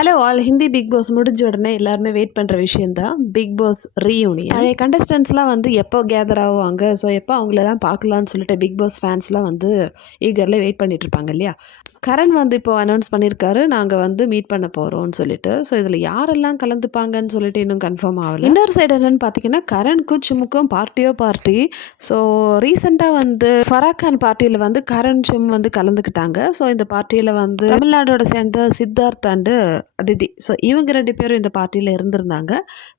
Hello all. Hindi big boss முடிஞ்ச உடனே எல்லாருமே வெயிட் பண்ணுற விஷயம் தான் பிக் பாஸ் ரீயூனியன். பழைய கண்டஸ்டன்ஸ்லாம் வந்து எப்போ கேதர் ஆகுவாங்க, ஸோ எப்போ அவங்களெல்லாம் பார்க்கலான்னு சொல்லிட்டு பிக் பாஸ் ஃபேன்ஸ்லாம் வந்து ஈகர்ல வெயிட் பண்ணிட்டு இருப்பாங்க இல்லையா. கரண் வந்து இப்போ அனௌன்ஸ் பண்ணியிருக்காரு, நாங்கள் வந்து மீட் பண்ண போகிறோம்னு சொல்லிட்டு. ஸோ இதில் யாரெல்லாம் கலந்துப்பாங்கன்னு சொல்லிட்டு இன்னும் கன்ஃபார்ம் ஆகலை. இன்னொரு சைடு என்னன்னு பார்த்தீங்கன்னா, கரண்க்கும் சிம்முக்கும் பார்ட்டியோ பார்ட்டி. ஸோ ரீசெண்டாக வந்து ஃபராக்கான் பார்ட்டியில் வந்து கரண் சிம் வந்து கலந்துக்கிட்டாங்க. ஸோ இந்த பார்ட்டியில் வந்து தமிழ்நாடோட சேர்ந்த சித்தார்த் அண்டு அதிதி, ஸோ இவங்க 2 பேரும் இந்த பார்ட்டியில் இருந்திருந்தாங்க.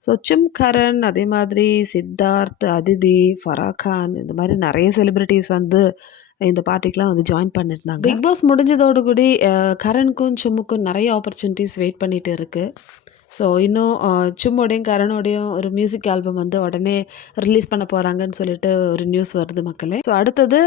ஸோ சிம், கரண், அதே மாதிரி சித்தார்த், அதிதி, ஃபராக்கான், இந்த மாதிரி நிறைய செலிபிரிட்டிஸ் வந்து இந்த பார்ட்டிக்கெலாம் வந்து ஜாயின் பண்ணியிருந்தாங்க. பிக் பாஸ் முடிஞ்சதோடு கூடி கரணுக்கும் சிம்முக்கும் நிறைய ஆப்பர்ச்சுனிட்டிஸ் வெயிட் பண்ணிட்டு இருக்கு. ஸோ இன்னும் சிம்மோடையும் கரணோடையும் ஒரு மியூசிக் ஆல்பம் வந்து உடனே ரிலீஸ் பண்ண போகிறாங்கன்னு சொல்லிட்டு ஒரு நியூஸ் வருது மக்களே. ஸோ அடுத்தது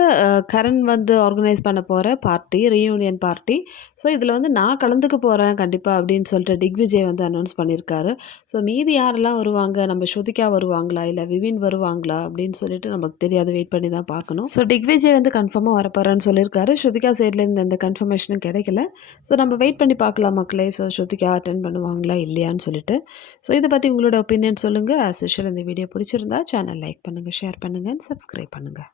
கரண் வந்து ஆர்கனைஸ் பண்ண போகிற பார்ட்டி, ரீயூனியன் பார்ட்டி. ஸோ இதில் வந்து நான் கலந்துக்க போகிறேன் கண்டிப்பாக அப்படின்னு சொல்லிட்டு திக்விஜய் வந்து அனௌன்ஸ் பண்ணியிருக்காரு. ஸோ மீதி யாரெல்லாம் வருவாங்க, நம்ம ஸ்ருதிகா வருவாங்களா, இல்லை விவின் வருவாங்களா அப்படின்னு சொல்லிட்டு நமக்கு தெரியாது, வெயிட் பண்ணி தான் பார்க்கணும். ஸோ திக்விஜய் வந்து கன்ஃபார்மாக வரப்போகிறான்னு சொல்லியிருக்காரு. ஸ்ருதிகா சைட்லேருந்து எந்த கன்ஃபர்மேஷனும் கிடைக்கல. ஸோ நம்ம வெயிட் பண்ணி பார்க்கலாம் மக்களே. ஸோ ஸ்ருதிகா அட்டென்ட் பண்ணுவாங்களா இல்லையான்னு சொல்லிட்டு. ஸோ இதை பற்றி உங்களோட ஒப்பீனியன் சொல்லுங்கள். ஆஸ் யூஷுவல் இந்த வீடியோ பிடிச்சிருந்தா சேனல் லைக் பண்ணுங்கள், ஷேர் பண்ணுங்கள், சப்ஸ்கிரைப் பண்ணுங்கள்.